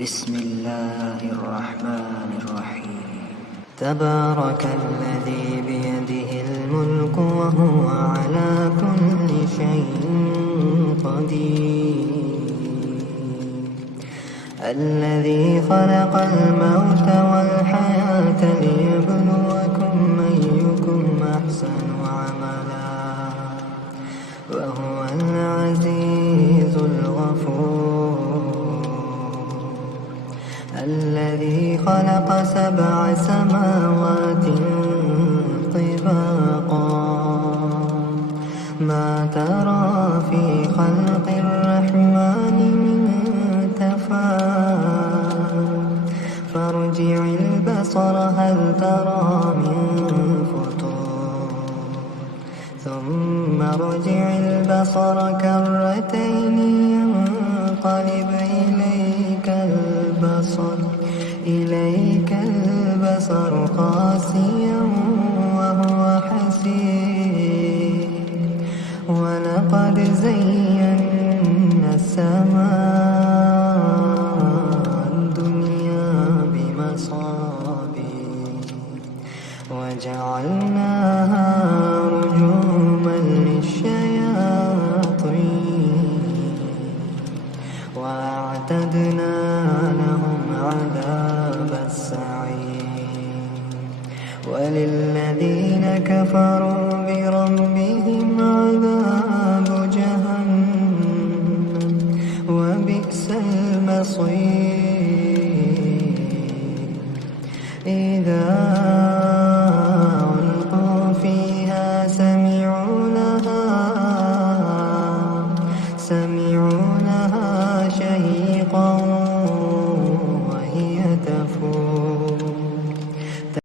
بسم الله الرحمن الرحيم. تبارك الذي بيده الملك وهو على كل شيء قدير. الذي خلق الموت والحياة ليبلوكم أيكم أحسن عملا وهو العزيز الغفور. الذي خلق 7 سماوات طباقا ما ترى في خلق الرحمن من تفاوت فارجع البصر هل ترى من فطور ثم ارجع البصر كرتين ينقلب إليك البصر خاسئا وهو حسير. ولقد زينا السماء الدنيا بمصابيح وجعلناها رجوما للشياطين وأعتدنا لهم عذاب السعير. وللذين كفروا بربهم عذاب جهنم وبئس المصير. إذا